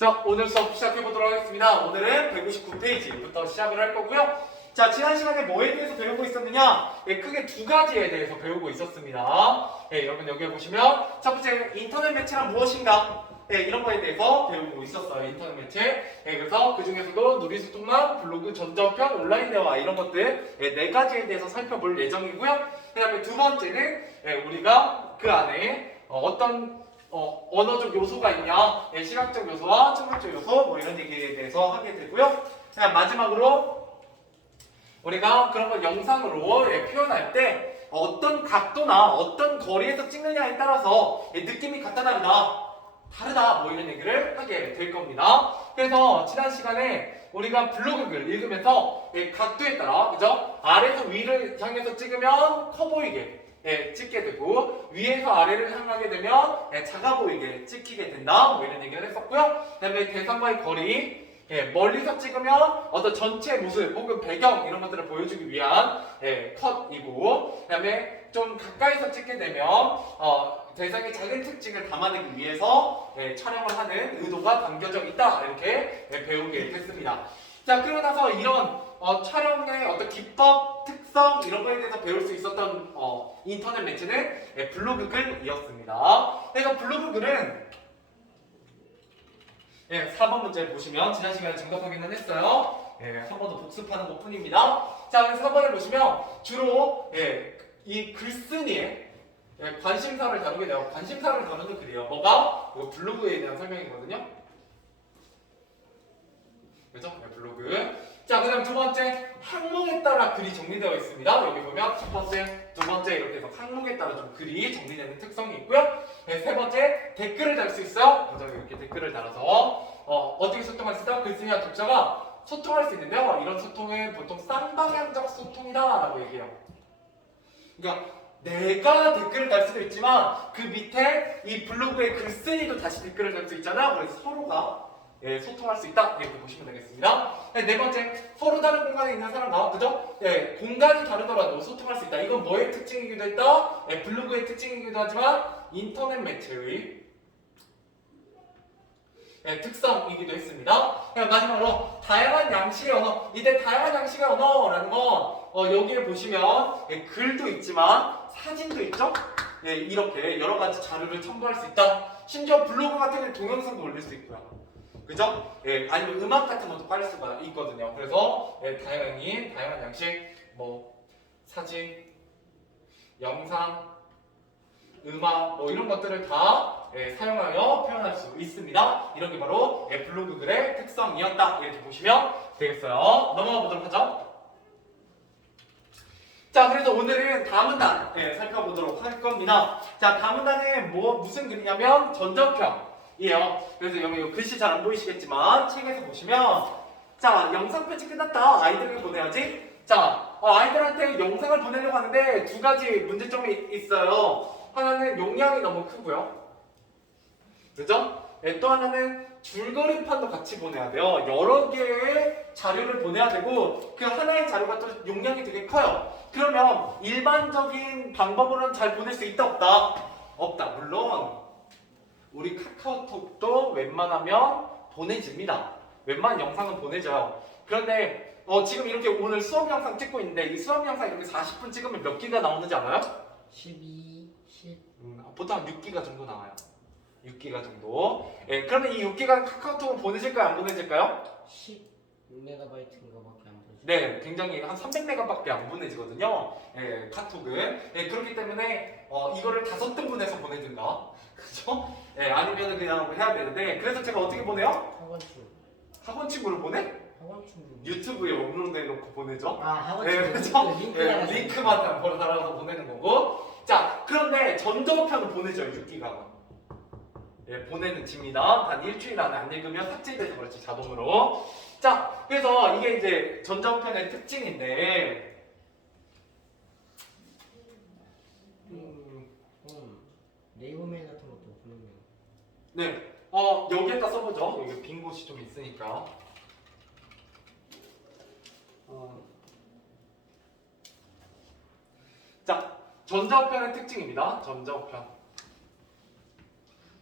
자, 오늘 수업 시작해보도록 하겠습니다. 오늘은 159페이지부터 시작을 할 거고요. 자, 지난 시간에 뭐에 대해서 배우고 있었느냐? 크게 두 가지에 대해서 배우고 있었습니다. 여러분 여기 보시면 첫 번째, 인터넷 매체란 무엇인가? 이런 거에 대해서 배우고 있었어요. 인터넷 매체. 그래서 그 중에서도 누리소통망, 블로그, 전자우편, 온라인 대화 이런 것들 네 가지에 대해서 살펴볼 예정이고요. 그 다음에 두 번째는 우리가 그 안에 어떤 언어적 요소가 있냐, 시각적 요소와 청각적 요소 뭐 이런 얘기에 대해서 하게 되고요. 그냥 마지막으로 우리가 그런 걸 영상으로 표현할 때 어떤 각도나 어떤 거리에서 찍느냐에 따라서 느낌이 같다 다르다 뭐 이런 얘기를 하게 될 겁니다. 그래서 지난 시간에 우리가 블로그를 읽으면서 각도에 따라 그죠? 아래에서 위를 향해서 찍으면 커 보이게 찍게 되고 위에서 아래를 향하게 되면 작아 보이게 찍히게 된다 뭐 이런 얘기를 했었고요. 그 다음에 대상과의 거리 멀리서 찍으면 어떤 전체 모습 혹은 배경 이런 것들을 보여주기 위한 컷이고 그 다음에 좀 가까이서 찍게 되면 대상의 작은 특징을 담아내기 위해서 촬영을 하는 의도가 담겨져 있다 이렇게 배우게 됐습니다. 자, 그러고 나서 이런 촬영의 어떤 기법, 특성 이런 거에 대해서 배울 수 있었던 인터넷 매체는 블로그 글이었습니다. 그래서 블로그 글은 4번 문제 보시면 지난 시간에 정답 확인을 했어요. 한 번 더 복습하는 것 뿐입니다. 자, 그래서 4번을 보시면 주로 이 글쓴이의 관심사를 다루게 돼요. 관심사를 다루는 글이에요. 뭐가? 이거 블로그에 대한 설명이거든요. 그죠? 블로그. 자, 그 다음 두 번째, 항목에 따라 글이 정리되어 있습니다. 여기 보면 첫 번째, 두 번째 이렇게 해서 항목에 따라 좀 글이 정리되는 특성이 있고요. 세 번째, 댓글을 달 수 있어요. 그죠? 이렇게 댓글을 달아서 어떻게 소통할 수 있다? 글쓴이와 독자가 소통할 수 있는데요. 이런 소통은 보통 쌍방향적 소통이다라고 얘기해요. 그러니까 내가 댓글을 달 수도 있지만 그 밑에 이 블로그의 글쓴이도 다시 댓글을 달 수 있잖아요. 그래서 서로가 소통할 수 있다 이렇게 보시면 되겠습니다. 네 번째, 서로 다른 공간에 있는 사람과 그죠? 공간이 다르더라도 소통할 수 있다. 이건 뭐의 특징이기도 했다? 블로그의 특징이기도 하지만 인터넷 매체의 특성이기도 했습니다. 마지막으로 다양한 양식의 언어. 이때 다양한 양식의 언어라는 건 여기를 보시면 글도 있지만 사진도 있죠? 이렇게 여러 가지 자료를 첨부할 수 있다. 심지어 블로그 같은 경우는 동영상도 올릴 수 있고요. 그죠? 아니면 음악 같은 것도 깔 수가 있거든요. 그래서 다양한 양식, 뭐 사진, 영상, 음악 뭐 이런 것들을 다 사용하여 표현할 수 있습니다. 이런 게 바로 블로그 글의 특성이었다. 이렇게 보시면 되겠어요. 넘어가 보도록 하죠. 자, 그래서 오늘은 다문단 살펴보도록 할 겁니다. 자, 다문단은 무슨 글이냐면 전자우편이에요. 그래서 여기 글씨 잘 안 보이시겠지만 책에서 보시면 자, 영상 편집 끝났다. 아이들에게 보내야지. 자, 아이들한테 영상을 보내려고 하는데 두 가지 문제점이 있어요. 하나는 용량이 너무 크고요. 그죠? 또 하나는 줄거리판도 같이 보내야 돼요. 여러 개의 자료를 보내야 되고 그 하나의 자료가 또 용량이 되게 커요. 그러면 일반적인 방법으로는 잘 보낼 수 있다 없다? 없다. 물론 우리 카카오톡도 웬만하면 보내집니다. 웬만한 영상은 보내져요. 그런데 지금 이렇게 오늘 수업 영상 찍고 있는데 이 수업 영상 이렇게 40분 찍으면 몇 기가 나오는지 알아요? 12, 10. 보통 한 6기가 정도 나와요. 6기가 정도. 그러면 이 6기가 카카오톡을 보내질까요? 안 보내질까요? 10MB인가밖에 안 보여요. 네, 굉장히 한 300메가밖에 안 보내지거든요. 카톡은. 그렇기 때문에 이거를 5등분해서 보내든가, 그죠? 아니면 그냥 해야 되는데 그래서 제가 어떻게 보내요? 학원충. 학원 친구를 보내? 학원충. 유튜브에 업로드해 놓고 보내죠. 학원충. 그죠? 링크 링크만 달아서 보내는 거고. 자, 그런데 전자우편은 보내죠, 6기가. 보내는 집니다. 단 일주일 안에 안 읽으면 삭제돼서 그렇지, 자동으로. 자, 그래서 이게 이제 전자우편의 특징인데, 네이버 메일 같은 것도 보내면. 네, 여기에다 써보죠. 여기 빈 곳이 좀 있으니까. 자, 전자우편의 특징입니다. 전자우편.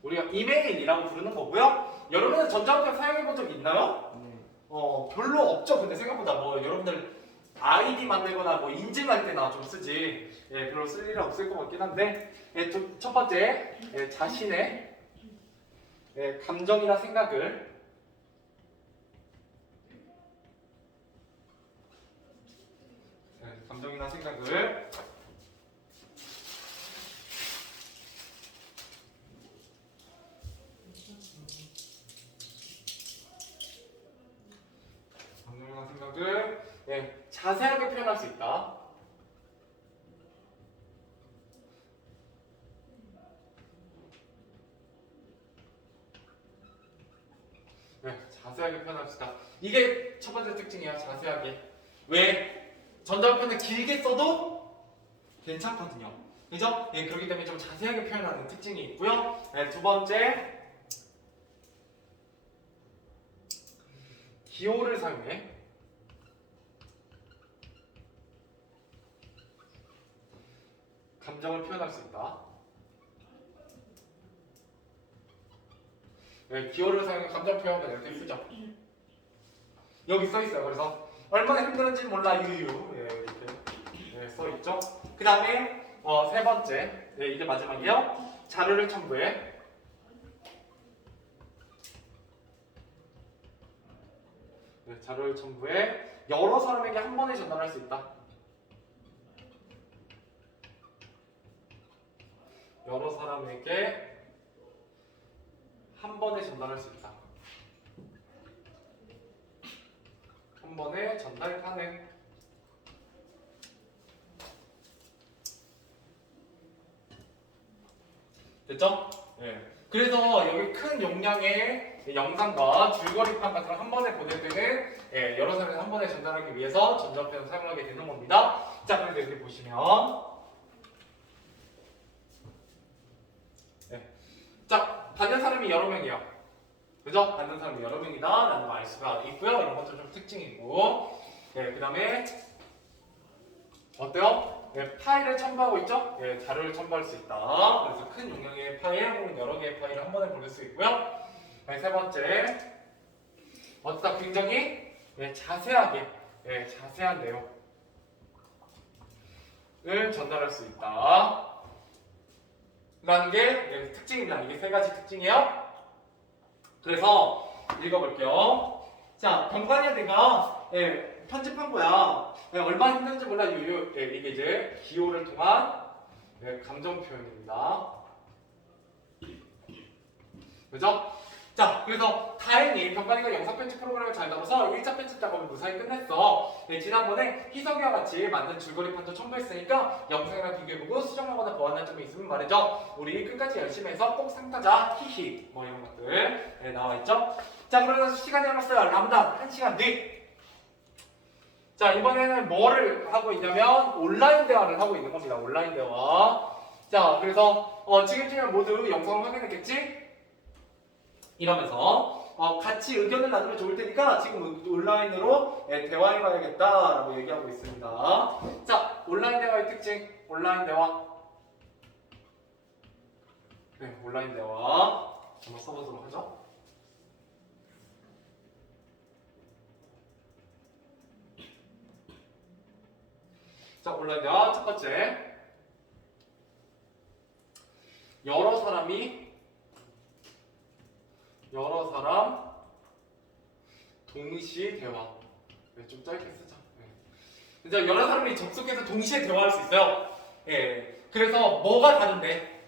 우리가 이메일이라고 부르는 거고요. 여러분은 전자우편 사용해 본 적 있나요? 네. 별로 없죠. 근데 생각보다 뭐 여러분들 아이디 만들거나 뭐 인증할 때나 좀 쓰지. 예, 별로 쓸 일은 없을 것 같긴 한데, 예, 첫 번째, 예, 자신의 예, 감정이나 생각을 감정이나 생각을 예, 자세하게 표현할 수 있다. 네, 자세하게 표현할 수 있다. 이게 첫 번째 특징이야. 자세하게. 왜? 전자우편을 길게 써도 괜찮거든요. 그죠? 예, 그렇기 때문에 좀 자세하게 표현하는 특징이 있고요. 네, 두 번째, 기호를 사용해. 감정을 표현할 수 있다. 네, 기호를 사용해 감정 표현을 이렇게 쓰죠. 여기 써 있어요. 그래서 얼마나 힘들은지 몰라 유유. 예, 이렇게 예, 써 있죠. 그 다음에 세 번째, 예, 이제 마지막이요. 자료를 첨부해. 네, 자료를 첨부해 여러 사람에게 한 번에 전달할 수 있다. 여러 사람에게 한 번에 전달할 수 있다. 한 번에 전달 가능. 됐죠? 예. 그래서 여기 큰 용량의 영상과 줄거리판 같은 걸 한 번에 보낼 때는 예, 여러 사람에게 한 번에 전달하기 위해서 전자우편을 사용하게 되는 겁니다. 자, 그런데 여기 보시면 예. 자, 받는 사람이 여러 명이에요. 그죠? 받는 사람이 여러 명이다 라는 거 알 수가 있고요. 이런 것도 좀 특징이고 예, 그 다음에 어때요? 예, 파일을 첨부하고 있죠? 예, 자료를 첨부할 수 있다. 그래서 큰 용량의 파일 혹은 여러 개의 파일을 한 번에 보낼 수 있고요. 네, 세 번째, 어떻다 굉장히 예, 자세하게 예, 자세한 내용을 전달할 수 있다. 라는 게 예, 특징입니다. 이게 세 가지 특징이에요. 그래서 읽어볼게요. 자, 병관이야 내가 예, 편집한 거야. 예, 얼마나 힘든지 몰라 유유. 예, 이게 이제 기호를 통한 예, 감정 표현입니다. 그죠? 자, 그래서 다행히 병관이가 영상 편집 프로그램을 잘 다뤄서 1차 편집 작업을 무사히 끝냈어. 네, 지난번에 희석이와 같이 만든 줄거리판도 첨부했으니까 영상이랑 비교해보고 수정하거나 보완할 점이 있으면 말해줘. 우리 끝까지 열심히 해서 꼭 상 타자. 히히. 뭐 이런 것들 네, 나와있죠? 자, 그러면 시간이 남았어요. 라마단 1시간 뒤. 자, 이번에는 뭐를 하고 있냐면 온라인 대화를 하고 있는 겁니다. 온라인 대화. 자, 그래서 지금쯤에 모두 영상을 확인했겠지? 이러면서 같이 의견을 나누면 좋을 테니까 지금 온라인으로 대화해봐야겠다라고 얘기하고 있습니다. 자, 온라인 대화의 특징. 온라인 대화. 네, 온라인 대화. 한번 써보도록 하죠. 자, 온라인 대화 첫 번째. 여러 사람 동시 대화. 네, 좀 짧게 쓰자. 네. 이제 여러 사람이 접속해서 동시에 대화할 수 있어요. 예. 그래서 뭐가 다른데?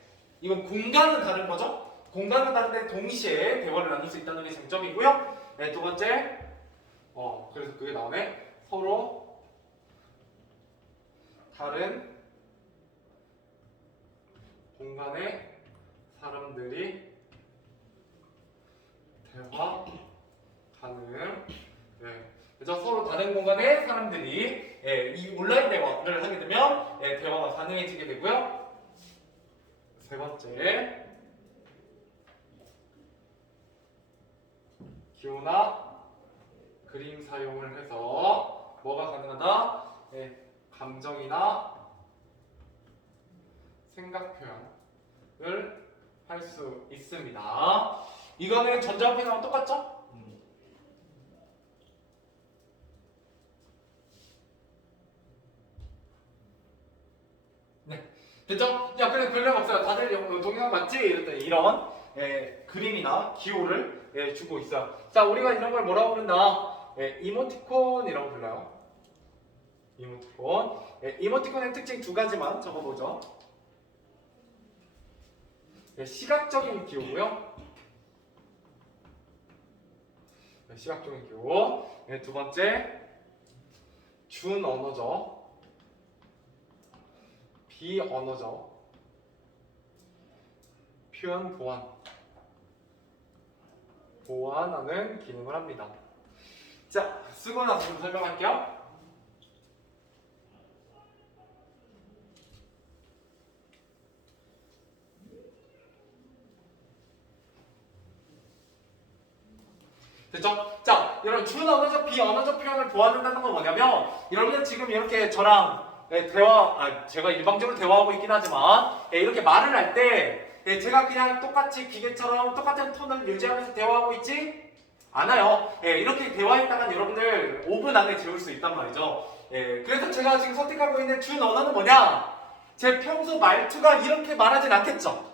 이건 공간은 다른 거죠? 공간은 다른데 동시에 대화를 나눌 수 있다는 게 장점이고요. 네, 두 번째. 그래서 그게 나오네. 서로 다른 공간의 사람들이 대화 가능. 네. 그래서 서로 다른 공간의 사람들이 예, 이 온라인 대화를 하게 되면 예, 대화가 가능해지게 되고요. 세 번째, 기호나 그림 사용을 해서 뭐가 가능하다? 예, 감정이나 생각 표현을 할 수 있습니다. 이거는 전자화폐랑 똑같죠? 네. 됐죠? 야, 그래, 별력 없어요. 다들 동영상 맞지? 이랬더니 이런 그림이나 기호를 주고 있어요. 자, 우리가 이런 걸 뭐라고 부른다? 이모티콘이라고 불러요. 이모티콘. 이모티콘의 특징 두 가지만 적어보죠. 시각적인 기호고요. 시각적인 기호. 두 번째, 준언어적, 비언어적 표현 보완하는 기능을 합니다. 자, 쓰고 나서 좀 설명할게요. 됐죠? 자, 여러분 준언어적, 비언어적 표현을 보완한다는 건 뭐냐면 여러분들 지금 이렇게 저랑 제가 일방적으로 대화하고 있긴 하지만 이렇게 말을 할 때 제가 그냥 똑같이 기계처럼 똑같은 톤을 유지하면서 대화하고 있지 않아요. 이렇게 대화했다간 여러분들 5분 안에 지울 수 있단 말이죠. 그래서 제가 지금 선택하고 있는 준언어는 뭐냐? 제 평소 말투가 이렇게 말하진 않겠죠?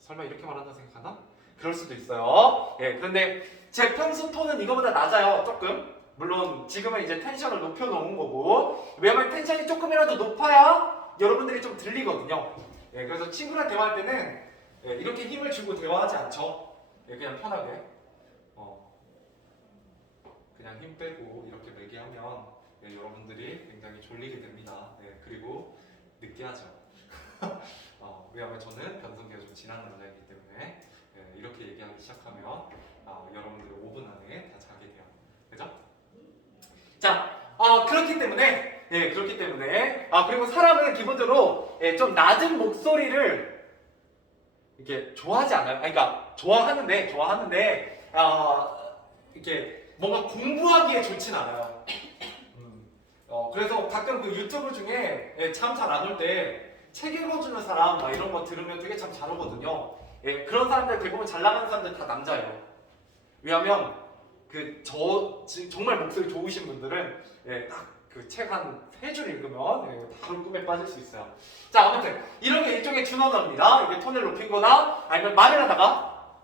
설마 이렇게 말한다 생각하나? 그럴 수도 있어요. 그런데 제 평소 톤은 이거보다 낮아요. 조금. 물론 지금은 이제 텐션을 높여놓은 거고, 왜냐면 텐션이 조금이라도 높아야 여러분들이 좀 들리거든요. 그래서 친구랑 대화할 때는 이렇게 힘을 주고 대화하지 않죠. 그냥 편하게 그냥 힘 빼고 이렇게 매기하면 여러분들이 굉장히 졸리게 됩니다. 그리고 늦게 하죠. 왜냐하면 저는 변성기가 좀 지난 남자이기 때문에 이렇게 얘기하기 시작하면 여러분들이 5분 안에 다 자게 돼요. 그죠? 자, 그렇기 때문에 그리고 사람은 기본적으로 좀 낮은 목소리를 이렇게 좋아하지 않아요. 그러니까 좋아하는데 이렇게 뭔가 공부하기에 좋진 않아요. 그래서 가끔 그 유튜브 중에 잠 잘 안 올 때 책 읽어주는 사람 막 이런 거 들으면 되게 참 잘 오거든요. 그런 사람들 대부분 잘 나가는 사람들 다 남자예요. 왜냐하면 정말 목소리 좋으신 분들은 딱 그 책 한 3줄 읽으면 바로 꿈에 빠질 수 있어요. 자, 아무튼 이런 게 일종의 준언어입니다. 이게 톤을 높이거나 아니면 말을 하다가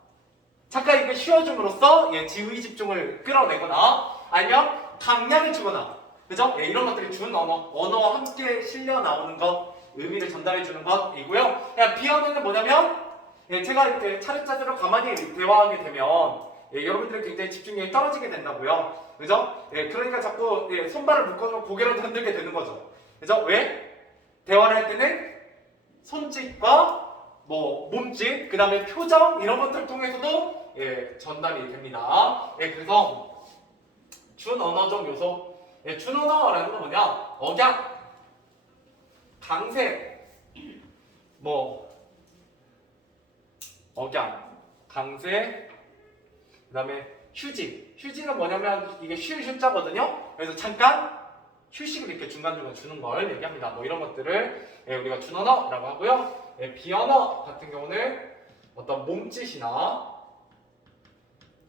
잠깐 이게 쉬어줌으로써 지휘 집중을 끌어내거나 아니면 강약을 주거나, 그죠? 이런 것들이 준언어, 언어와 함께 실려 나오는 것, 의미를 전달해 주는 것이고요. 비언어는 뭐냐면 제가 이렇게 차례차례로 가만히 대화하게 되면 여러분들이 굉장히 집중력이 떨어지게 된다고요. 그죠? 그러니까 자꾸 손발을 묶어서 고개를 흔들게 되는 거죠. 그죠? 왜? 대화를 할 때는 손짓과 몸짓, 그 다음에 표정 이런 것들 통해서도 전달이 됩니다. 그래서 준언어적 요소, 준언어라는 건 뭐냐? 억양, 강세, 억양, 강세, 그 다음에 휴지. 휴지는 뭐냐면 이게 쉴 휴자거든요. 그래서 잠깐 휴식을 이렇게 중간중간 주는 걸 얘기합니다. 이런 것들을 우리가 준언어라고 하고요. 비언어 같은 경우는 어떤 몸짓이나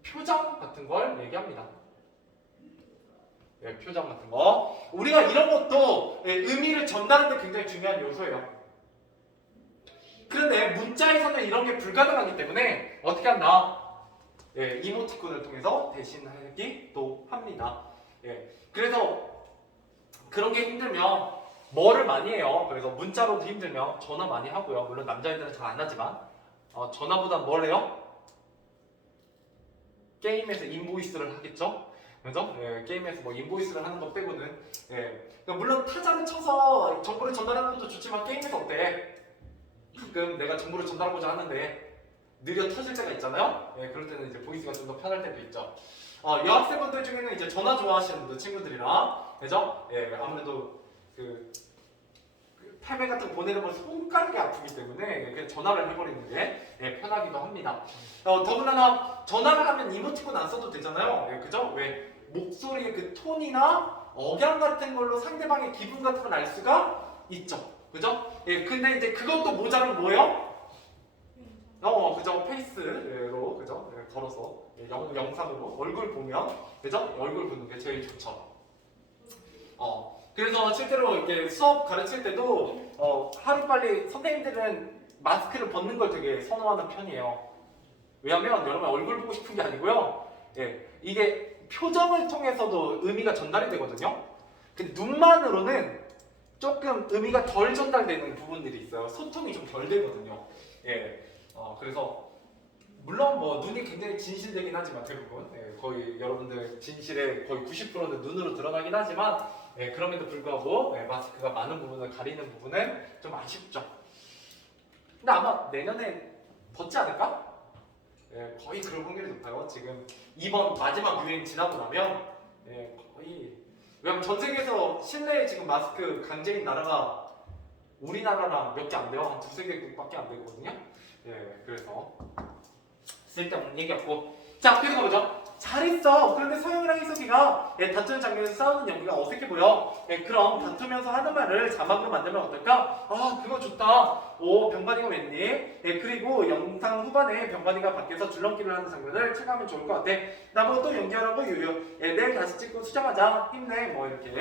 표정 같은 걸 얘기합니다. 표정 같은 거. 우리가 이런 것도 의미를 전달하는 데 굉장히 중요한 요소예요. 그런데 문자에서는 이런 게 불가능하기 때문에 어떻게 한다? 이모티콘을 통해서 대신하기도 합니다. 그래서 그런 게 힘들면 뭐를 많이 해요. 그래서 문자로도 힘들면 전화 많이 하고요. 물론 남자애들은 잘 안 하지만 전화보다 뭘 해요? 게임에서 인보이스를 하겠죠? 그죠? 게임에서 인보이스를 하는 거 빼고는 그러니까 물론 타자를 쳐서 정보를 전달하는 것도 좋지만 게임에서 어때? 가끔 내가 정보를 전달하고자 하는데 느려 터질 때가 있잖아요. 그럴 때는 이제 보이스가 좀 더 편할 때도 있죠. 여학생분들 중에는 이제 전화 좋아하시는 분들 친구들이랑, 그죠? 아무래도 그 패배 같은 거 보내는 건 손가락이 아프기 때문에 그냥 전화를 해버리는 게 편하기도 합니다. 더군다나 전화를 하면 이모티콘 안 써도 되잖아요. 그죠? 왜 목소리의 그 톤이나 억양 같은 걸로 상대방의 기분 같은 걸 알 수가 있죠. 그죠? 근데 이제 그것도 모자란 뭐예요? 그죠? 페이스로 그죠? 예, 걸어서 예, 영상으로 얼굴 보면 그죠? 얼굴 보는 게 제일 좋죠. 그래서 실제로 이렇게 수업 가르칠 때도 하루빨리 선생님들은 마스크를 벗는 걸 되게 선호하는 편이에요. 왜냐하면 여러분 얼굴 보고 싶은 게 아니고요. 예, 이게 표정을 통해서도 의미가 전달이 되거든요. 근데 눈만으로는 조금 의미가 덜 전달되는 부분들이 있어요. 소통이 좀 덜 되거든요. 예, 그래서 물론 뭐 눈이 굉장히 진실되긴 하지만 대부분 거의 여러분들 진실의 거의 90%는 눈으로 드러나긴 하지만 그럼에도 불구하고 마스크가 많은 부분을 가리는 부분은 좀 아쉽죠. 근데 아마 내년에 벗지 않을까? 거의 그럴 확률이 높아요. 지금 이번 마지막 유행 지나고 나면 거의 왜냐면 전 세계에서 실내에 지금 마스크 강제인 나라가 우리나라랑 몇 개 안 돼요. 한 두세 개국밖에 안 되거든요. 그래서 쓸데없는 얘기였고. 자, 계속 가보죠. 잘했어. 그런데 서영이랑 희석이가 다투는 장면에서 싸우는 연기가 어색해 보여. 그럼 다투면서 하는 말을 자막으로 만들면 어떨까? 그거 좋다. 오, 병관이가 웬니? 그리고 영상 후반에 병관이가 밖에서 줄넘기를 하는 장면을 체감하면 좋을 것 같아. 나보고 또 연기하라고 유유. 내일 다시 찍고 수정하자. 힘내. 뭐 이렇게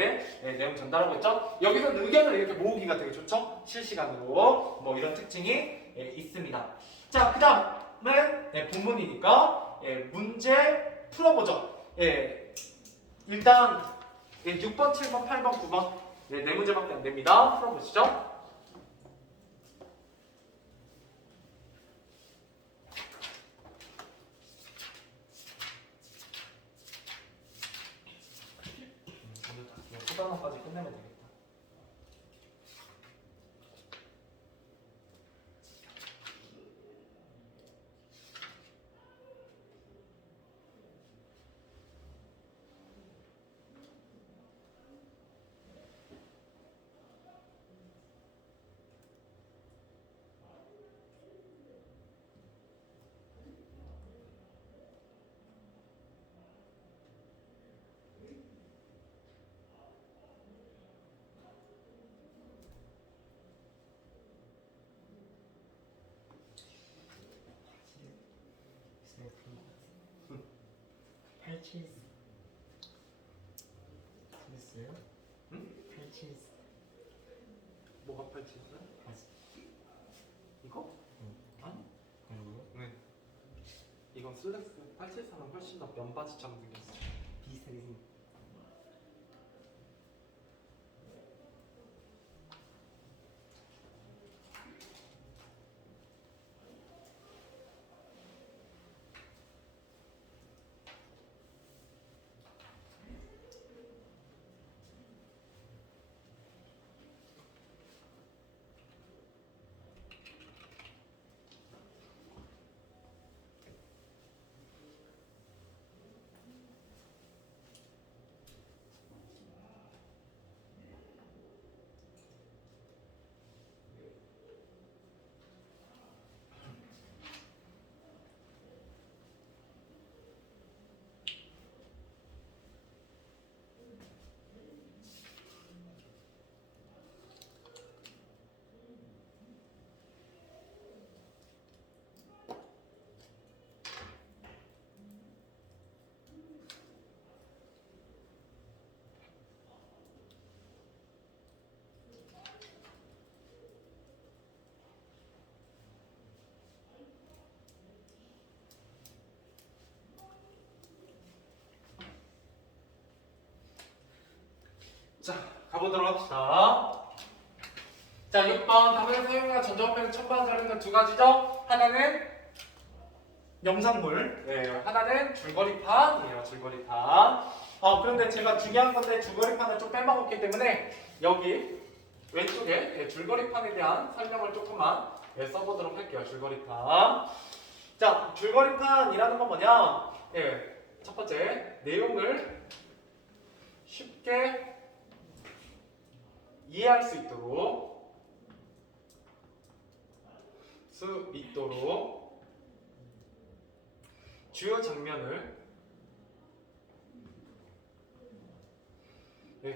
내용 전달하고 있죠. 여기서 의견을 이렇게 모으기가 되게 좋죠. 실시간으로 뭐 이런 특징이 있습니다. 자, 그다음은 본문이니까 문제 풀어보죠. 일단 6번, 7번, 8번, 9번 네 문제밖에 안 됩니다. 풀어보시죠. 오늘 초단어까지 끝내면 되겠다. 팔칠 됐어요? 응? 팔칠 뭐가 펼치지? 이거? 아니? 아니요? 네. 이건 슬랙스 874는 훨씬 더 면바지처럼 생겼어. 비슷하게 생겼. 자, 가보도록 합시다. 자, 6번 답은 서영이가 전자화면을 첨부하는 두 가지죠. 하나는 영상물, 하나는 줄거리판이에요. 줄거리판. 그런데 제가 중요한 건데 줄거리판을 좀 빼먹었기 때문에 여기 왼쪽에 줄거리판에 대한 설명을 조금만 써보도록 할게요. 줄거리판. 자, 줄거리판이라는 건 뭐냐? 첫 번째, 내용을 쉽게 이해할 수 있도록 주요 장면을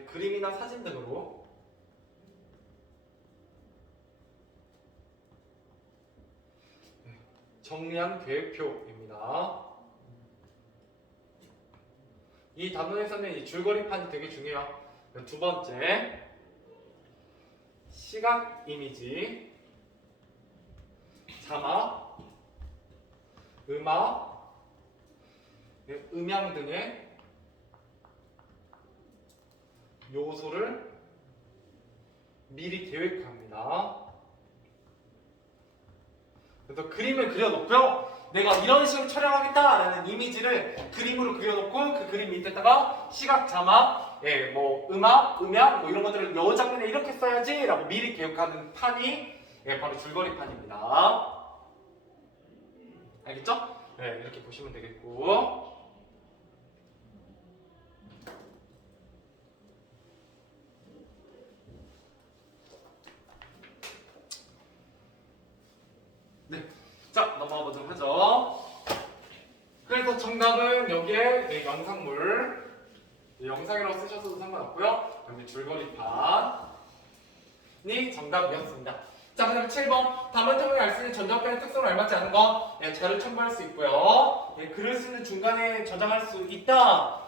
그림이나 사진 등으로 정리한 계획표입니다. 이 단원에서는 이 줄거리판이 되게 중요해요. 두 번째, 시각 이미지, 자막, 음악, 음향 등의 요소를 미리 계획합니다. 그래서 그림을 그려놓고요. 내가 이런 식으로 촬영하겠다라는 이미지를 그림으로 그려놓고 그 그림 밑에다가 시각, 자막, 뭐 음악, 음향 뭐 이런 것들을 이 장면에 이렇게 써야지라고 미리 계획하는 판이 바로 줄거리판입니다. 알겠죠? 네, 이렇게 보시면 되겠고. 네, 자 넘어가 보도록 하죠. 그래서 정답은 여기에 영상물, 영상이라고 쓰셔도 상관없고요. 여기 줄거리판이 정답이었습니다. 자, 그다음 7번 단문통을 알 수 있는 전자펜의 특성을 알맞지 않은 거 자료 첨부할 수 있고요. 글을 쓰는 중간에 저장할 수 있다.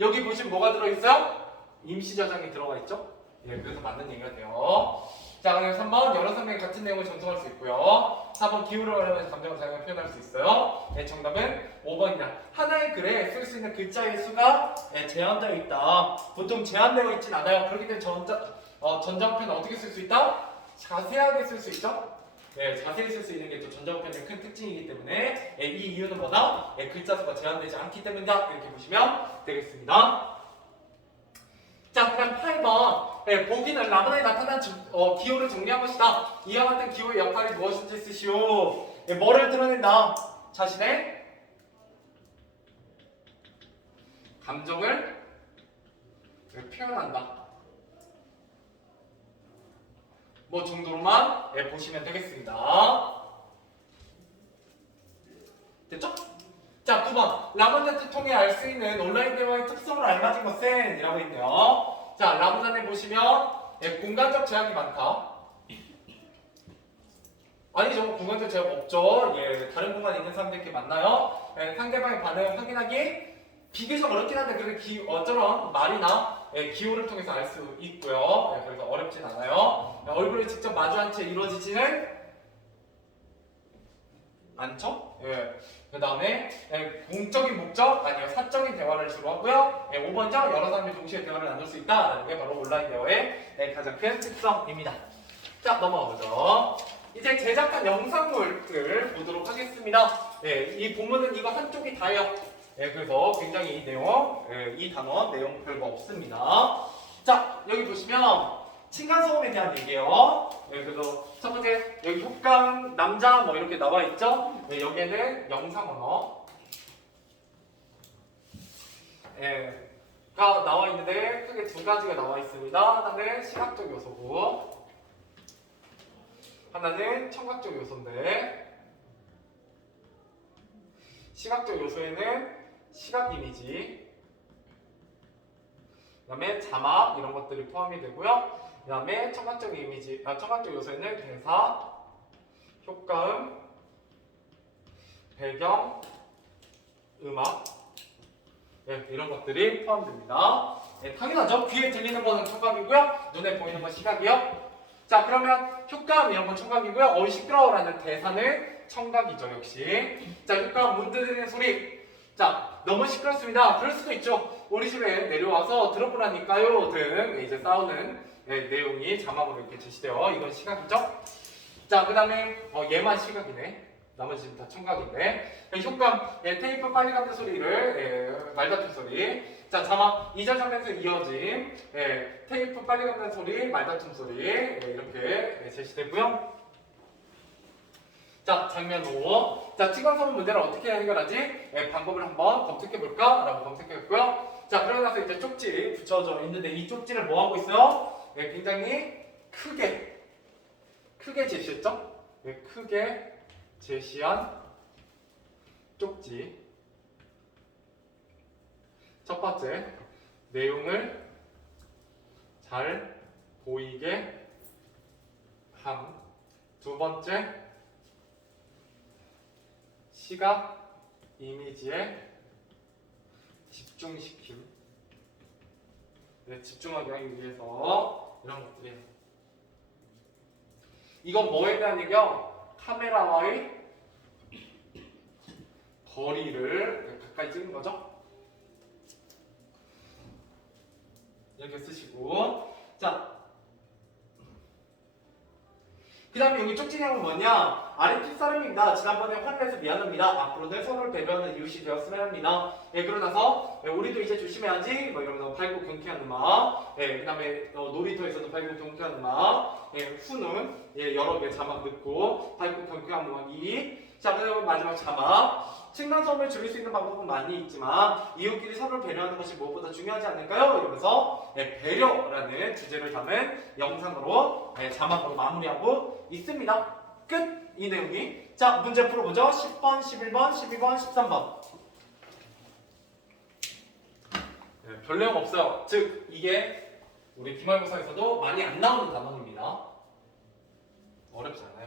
여기 보시면 뭐가 들어있어요? 임시 저장이 들어가 있죠? 그래서 맞는 얘기가 돼요. 자, 그다음 3번 여러 상명이 같은 내용을 전송할 수 있고요. 4번 기호를 활용해서 감정을 다양하게 표현할 수 있어요. 정답은 5번이다. 하나의 글에 쓸 수 있는 글자의 수가 제한되어 있다. 보통 제한되어 있진 않아요. 그렇기 때문에 전자우편은 어떻게 쓸 수 있다? 자세하게 쓸 수 있죠? 자세히 쓸 수 있는 게 또 전자우편의 큰 특징이기 때문에 이 이유는 뭐다? 글자 수가 제한되지 않기 때문이다. 이렇게 보시면 되겠습니다. 자, 그다음 8번. 보기는 라문에 나타난 기호를 정리한 것이다. 이와 같은 기호의 역할이 무엇인지 쓰시오. 뭐를 드러낸다? 자신의 감정을 표현한다. 뭐 정도로만 보시면 되겠습니다. 됐죠? 자, 9번. 라문단을 통해 알 수 있는 온라인 대화의 특성을 알맞은 것은? 이라고 있네요. 자, 라문단에 보시면 공간적 제약이 많다. 아니죠. 공간적 제약 없죠. 다른 공간에 있는 사람들끼리 만나요. 상대방의 반응을 확인하기 비교적 어렵긴 한데 그래도 어쩌런 말이나 기호를 통해서 알 수 있고요. 그래서 어렵진 않아요. 얼굴을 직접 마주한 채 이루어지지는 않죠? 그 다음에 공적인 목적 아니요 사적인 대화를 주로 하고요. 5번죠. 여러 사람이 동시에 대화를 나눌 수 있다는 게 바로 온라인 대화의 가장 큰 특성입니다. 자, 넘어가보죠. 이제 제작한 영상물을 보도록 하겠습니다. 이 본문은 이거 한쪽이 다예요. 그래서 굉장히 이 내용, 이 단원 내용 별거 없습니다. 자, 여기 보시면 층간소음에 대한 얘기예요. 그래서 첫 번째 여기 효과음 남자 뭐 이렇게 나와 있죠. 여기에는 영상 언어 가 나와 있는데 크게 두 가지가 나와 있습니다. 하나는 시각적 요소고 하나는 청각적 요소인데 시각적 요소에는 시각 이미지 그 다음에 자막 이런 것들이 포함이 되고요. 그 다음에 청각적 요소에는 대사, 효과음, 배경, 음악 이런 것들이 포함됩니다. 당연하죠. 귀에 들리는 것은 청각이고요. 눈에 보이는 건 시각이요. 자, 그러면 효과음 이런 건 청각이고요. 시끄러워라는 대사는 청각이죠. 역시. 자, 효과음 문 들리는 소리. 자, 너무 시끄럽습니다. 그럴 수도 있죠. 우리 집에 내려와서 들어보라니까요 등 이제 싸우는 내용이 자막으로 이렇게 제시되어 이건 시각이죠. 자, 그 다음에 얘만 시각이네. 나머지는 다 청각인데 효과음 테이프 빨리 감는 소리를 말다툼 소리. 자, 자막 2절 장면에서 이어짐 테이프 빨리 감는 소리 말다툼 소리 이렇게 제시되고요. 자, 장면 5. 자, 층간소음 문제를 어떻게 해결하지? 방법을 한번 검색해볼까? 라고 검색했고요. 자, 그러고 나서 이제 쪽지 붙여져 있는데 이 쪽지를 뭐 하고 있어요? 굉장히 크게 제시했죠? 크게 제시한 쪽지. 첫 번째, 내용을 잘 보이게 함. 두 번째, 시각 이미지에 집중시킴. 네, 집중하게 하기 위해서 이런 것들이에요. 이건 뭐에 대한 얘기야? 카메라와의 거리를 가까이 찍는 거죠. 이렇게 쓰시고, 자, 그 다음에 여기 쪽지내용은 뭐냐? 아랫집 사람입니다. 지난번에 화를 내서 미안합니다. 앞으로는 서로를 배려하는 이웃이 되었으면 합니다. 예, 그러고 나서 우리도 이제 조심해야지. 뭐 이러면서 밝고 경쾌한 음악. 예, 그 다음에 놀이터에서도 밝고 경쾌한 음악. 예, 후는 여러 개 자막 넣고 밝고 경쾌한 음악 2. 자, 그다음에 마지막 자막. 층간소음을 줄일 수 있는 방법은 많이 있지만 이웃끼리 서로를 배려하는 것이 무엇보다 중요하지 않을까요? 이러면서 배려라는 주제를 담은 영상으로 자막으로 마무리하고 있습니다. 끝! 이 내용이. 자, 문제 풀어보죠. 10번, 11번, 12번, 13번. 별 내용 없어요. 즉, 이게 우리 기말고사에서도 많이 안 나오는 단원입니다. 어렵지 않아요.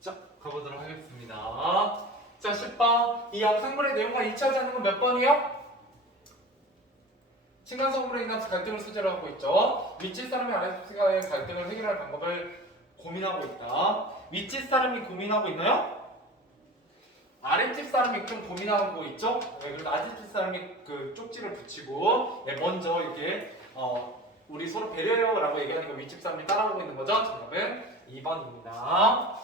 자, 가보도록 하겠습니다. 자, 10번. 이 영상물의 내용과 일치하지 않는 건 몇 번이요? 층간소음으로 인한 갈등을 소재로 하고 있죠. 윗집 사람이 아랫집과의 갈등을 해결할 방법을 고민하고 있다. 윗집 사람이 고민하고 있나요? 아랫집 사람이 좀 고민하고 있죠? 그래서 아랫집 사람이 그 쪽지를 붙이고 먼저 이렇게 우리 서로 배려해요 라고 얘기하니까 윗집 사람이 따라오고 있는 거죠. 정답은 2번입니다.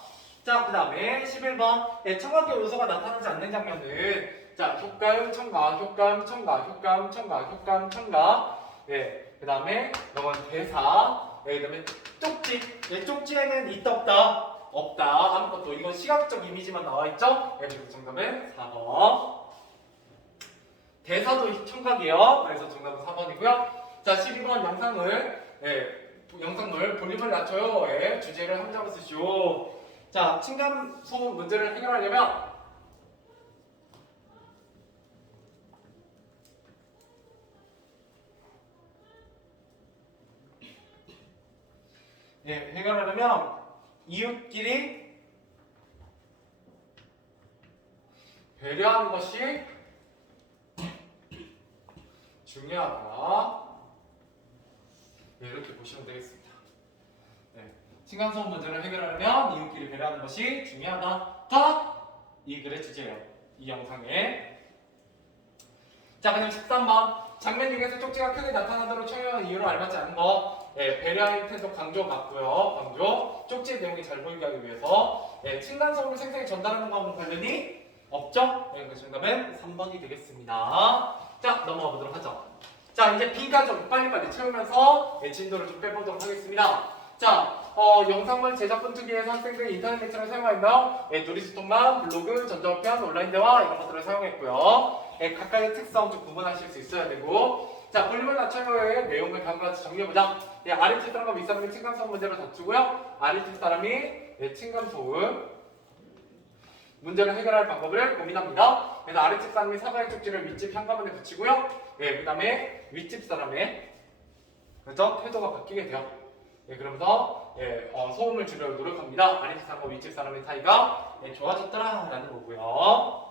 자, 그 다음에 11번. 청각기 요소가 나타나지 않는 장면은 자, 효과음, 첨가, 효과음, 첨가, 효과음, 첨가, 효과음, 첨가. 그 다음에 이건 대사. 그 다음에 쪽지. 쪽지에는 있다 없다. 없다. 아무것도. 이건 시각적 이미지만 나와 있죠? 그래서 정답은 4번. 대사도 청각이에요. 그래서 정답은 4번이고요. 자, 12번 영상물 볼륨을 낮춰요. 주제를 한 문장으로 쓰시오. 자, 층간소음 문제를 해결하려면 해결하려면 이웃끼리 배려하는 것이 중요하다. 네, 이렇게 보시면 되겠습니다. 네. 층간소음 문제를 해결하려면 이웃끼리 배려하는 것이 중요하다가 이 글의 주제예요. 이 영상에. 자, 그다음 13번. 장면 중에서 쪽지가 크게 나타나도록 처리하는 이유를 알맞지 않은 거. 예, 배려의 태도 강조 맞고요. 강조. 쪽지의 내용이 잘 보이게 하기 위해서 층간소음을 생생히 전달하는 것과는 관련이 없죠? 네, 그 정답은 3번이 되겠습니다. 자, 넘어가 보도록 하죠. 자, 이제 B가 좀 빨리빨리 채우면서 진도를 좀 빼보도록 하겠습니다. 자, 영상물 제작본 투기에서 학생들이 인터넷 매체를 사용하며 누리스톡만, 블로그, 전자우편, 온라인 대화 이런 것들을 사용했고요. 각각의 특성 좀 구분하실 수 있어야 되고, 자, 볼륨을 낮춰요의 내용을 다음과 같이 정리해보자. 아래쪽 사람과 윗사람이 층간소음 문제를 다투고요. 아래쪽 사람이 층간소음 문제를 해결할 방법을 고민합니다. 그래서 아래집 사람이 사과의 쪽지를 윗집 현관문에 붙이고요. 그 다음에 윗집 사람의 그죠? 태도가 바뀌게 돼요. 그러면서 소음을 줄이려고 노력합니다. 아래집 사람과 윗집 사람의 사이가 좋아졌더라라는 거고요.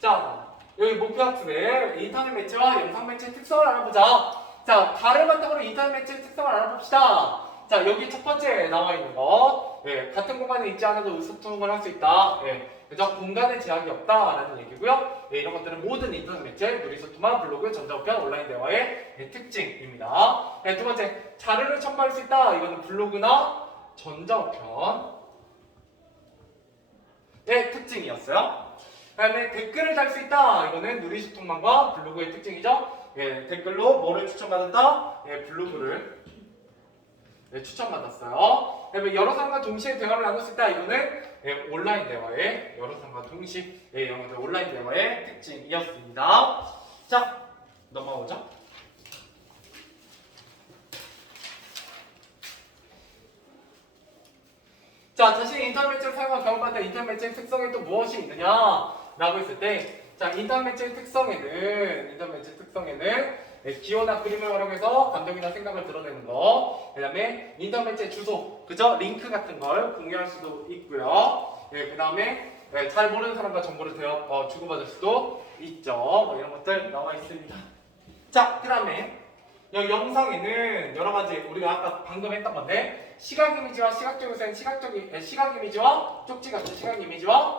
자, 여기 목표학습의 인터넷 매체와 영상 매체의 특성을 알아보자. 자, 다른 바탕으로 인터넷 매체의 특성을 알아봅시다. 자, 여기 첫 번째 나와 있는 거. 같은 공간에 있지 않아도 의사소통을 할 수 있다. 그죠? 공간에 제약이 없다라는 얘기고요. 이런 것들은 모든 인터넷 매체, 누리소토마, 블로그, 전자우편, 온라인 대화의 특징입니다. 두 번째, 자료를 첨부할 수 있다. 이거는 블로그나 전자우편의 특징이었어요. 그 다음에 댓글을 달 수 있다. 이거는 누리소통망과 블로그의 특징이죠. 댓글로 뭐를 추천받았다? 블로그를 추천받았어요. 그다음에 여러 사람과 동시에 대화를 나눌 수 있다. 이거는 온라인 대화의 여러 사람과 동시에 영어들 온라인 대화의 특징이었습니다. 자, 넘어오죠. 자, 자신이 인터넷 매체를 사용한 경험받은 인터넷 매체의 특성에 또 무엇이 있느냐라고 했을 때, 자, 인터넷 매체의 특성에는 기호나 그림을 활용해서 감정이나 생각을 드러내는 거. 그 다음에 인터넷 매체 주소, 그죠? 링크 같은 걸 공유할 수도 있고요. 그 다음에 잘 모르는 사람과 정보를 주고받을 수도 있죠. 뭐 이런 것들 나와 있습니다. 자, 그 다음에 여기 영상에는 여러 가지 우리가 아까 방금 했던 건데 시각 이미지와 시각적 요소는 시각 이미지와 쪽지 같은 시각 이미지와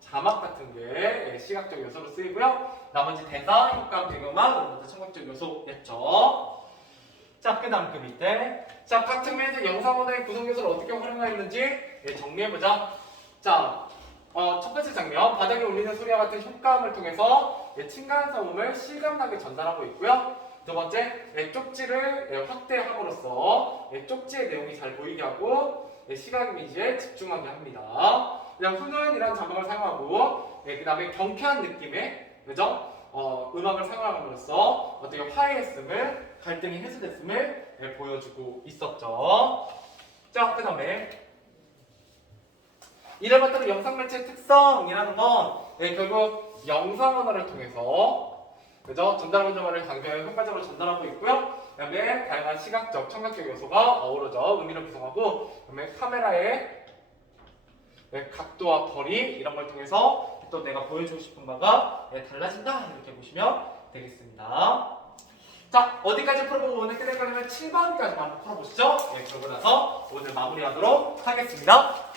자막 같은 게 시각적 요소로 쓰이고요. 나머지 대사, 효과, 배경만 이런 것도 청각적 요소였죠. 자, 그 다음 그 밑에 자, 각 측면에서 영상 언어의 구성 요소를 어떻게 활용하였는지 정리해보자. 자, 첫 번째 장면 바닥에 울리는 소리와 같은 효과음을 통해서 층간소음을 실감나게 전달하고 있고요. 두 번째, 쪽지를 확대함으로써 쪽지의 내용이 잘 보이게 하고 시각 이미지에 집중하게 합니다. 그냥 훈훈이라는 자막을 사용하고 그 다음에 경쾌한 느낌의 그죠? 음악을 사용함으로써 어떻게 화해했음을 갈등이 해소됐음을 보여주고 있었죠. 자, 그 다음에 이를 바탕으로 영상 매체의 특성이라는 건 결국 영상 언어를 통해서 그죠? 전달하는 점을 강조하여 효과적으로 전달하고 있고요. 그 다음에 다양한 시각적, 청각적 요소가 어우러져 의미를 구성하고 그 다음에 카메라의 각도와 거리 이런 걸 통해서 또 내가 보여주고 싶은 바가 달라진다 이렇게 보시면 되겠습니다. 자, 어디까지 풀어보고 오늘 끝낼 거냐면 7번까지만 한번 풀어보시죠. 그러고 나서 오늘 마무리하도록 하겠습니다.